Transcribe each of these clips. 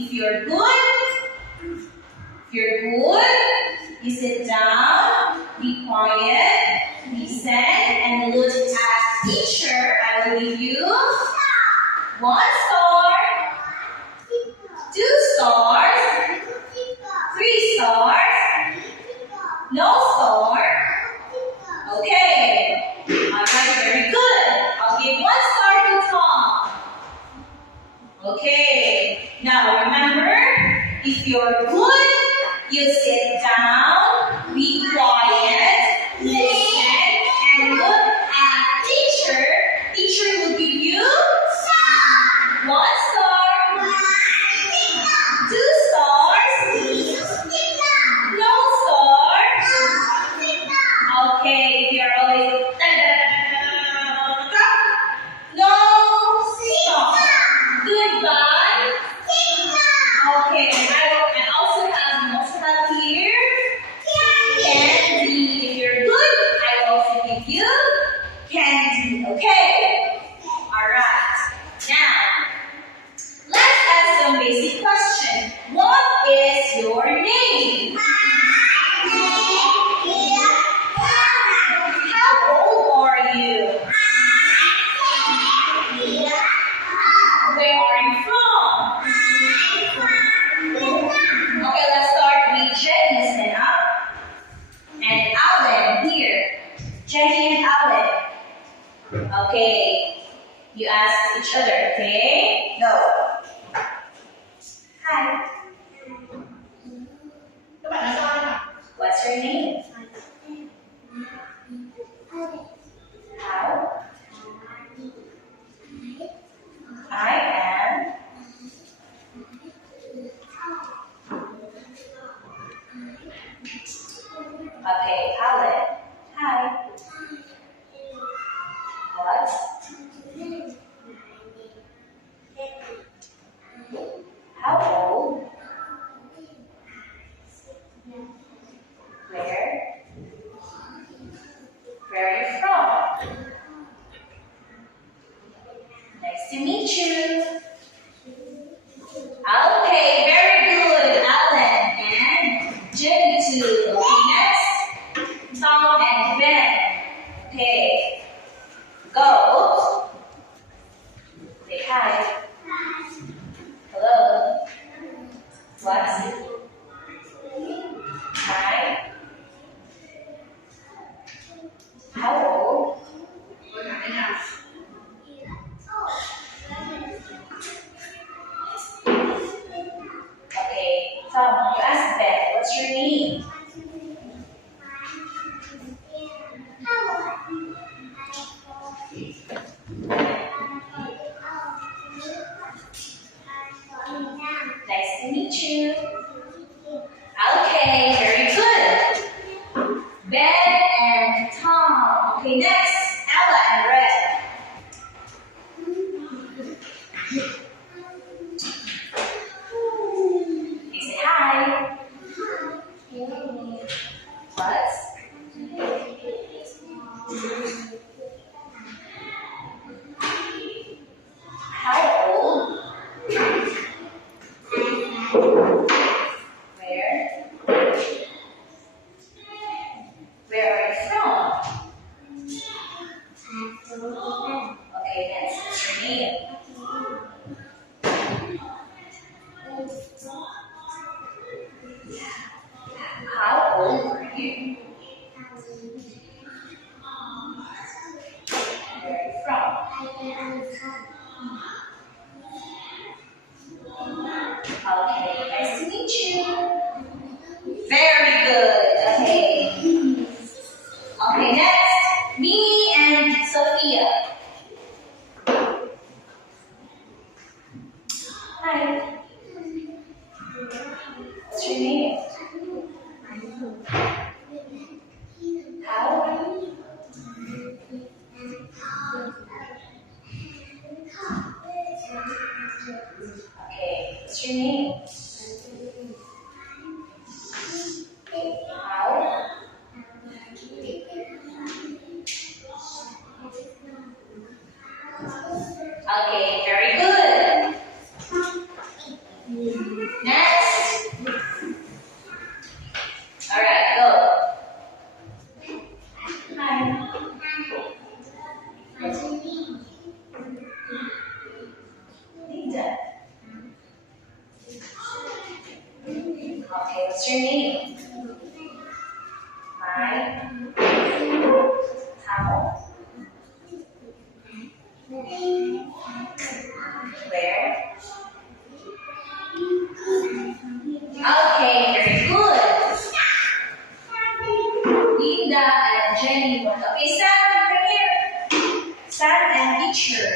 If you're good, you sit down, be quiet, listen, and look at teacher. I will give you 1 star, 2 stars, 3 stars, no star. Okay. Alright, very good. I'll give 1 star to Tom. Okay. Now remember, if you're good, you sit down, be quiet, listen, and look at teacher. Teacher will give you 1 star, 2 stars, no star. Okay, if you're always no stop. Goodbye. Okay, and I also have here candy. If you're good, I will also give you candy. Okay. All right. Now let's ask some basic question. What is your name? How old are you? Where are you from? Okay, let's start with Jenny. Stand up. And Alan here. Jenny and Alan. Okay. You ask each other, okay? Go. Hi. What's your name? How? I am. Okay, Alan. Hi. What? How old? Where? Where are you from? Nice to meet you. Okay, very good, Alan and Jenny too. Okay, next, Tom and Ben. Okay, go. Say hi. Hello. What? Hi. How old? Okay, Tom, you ask Ben, what's your name? Nice to meet you. Okay, very good. Ben and Tom. Okay, next, Ella and Red. Okay, say hi. What? How old? Where? Where are you from? Okay, next, what's your name? How old are you? Where are you from? Okay, nice to meet you. Very good. Okay. Okay, next, Mimi and Sophia. Hi. What's your name? How? Okay, what's your name? How? Okay, very good. Next. Alright, go. Hi. Linda. Okay, what's your name? Hi. How? Where? Okay, very good. Linda and Jenny. Okay, Sam, right here. Sam and teacher.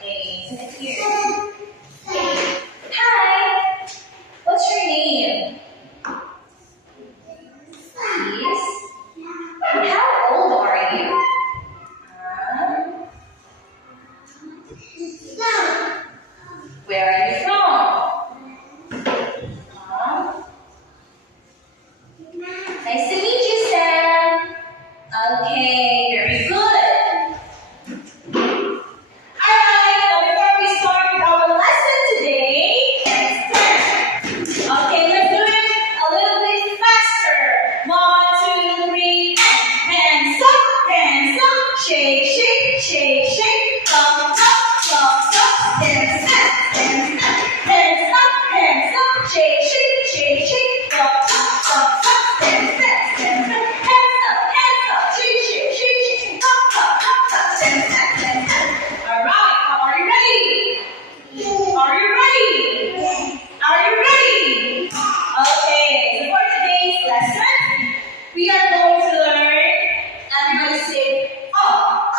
Okay, sit here. Okay. Hi. What's your name? Please. How old are you? Where are you from? Nice to meet you, Sam. Okay, very good. Alright, now before we start with our lesson today, let's start. Okay, let's do it a little bit faster. 1, 2, 3, hands up, shake, shake, shake, shake, thumbs up, hands up, hands up, hands up, shake, shake, shake, shake, thumbs up, hands up, hands up, shake, shake, shake, shake, thumbs up, hands up, hands up. All right, are you ready? Are you ready? Are you ready? Okay, so for today's lesson, we are going to learn, everybody say, up.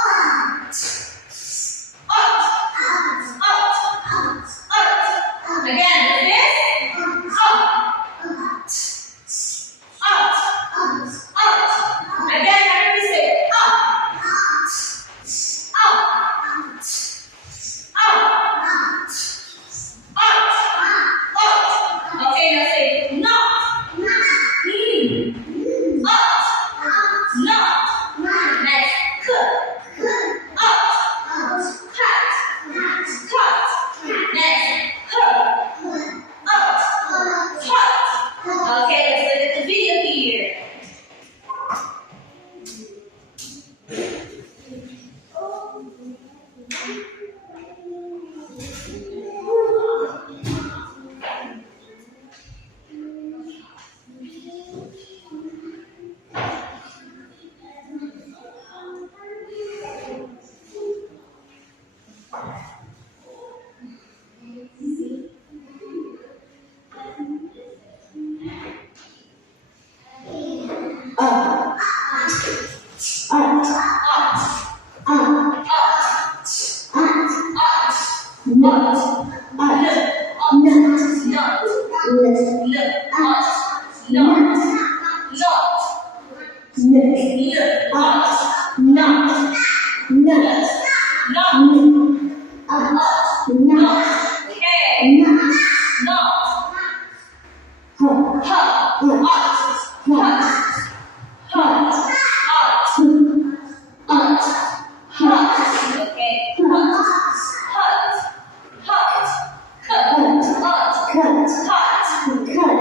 Again, this, up. Again, everybody say, up. Okay, now say, not. Not. Next, cut. Next, cut. Okay, let's look at the video here.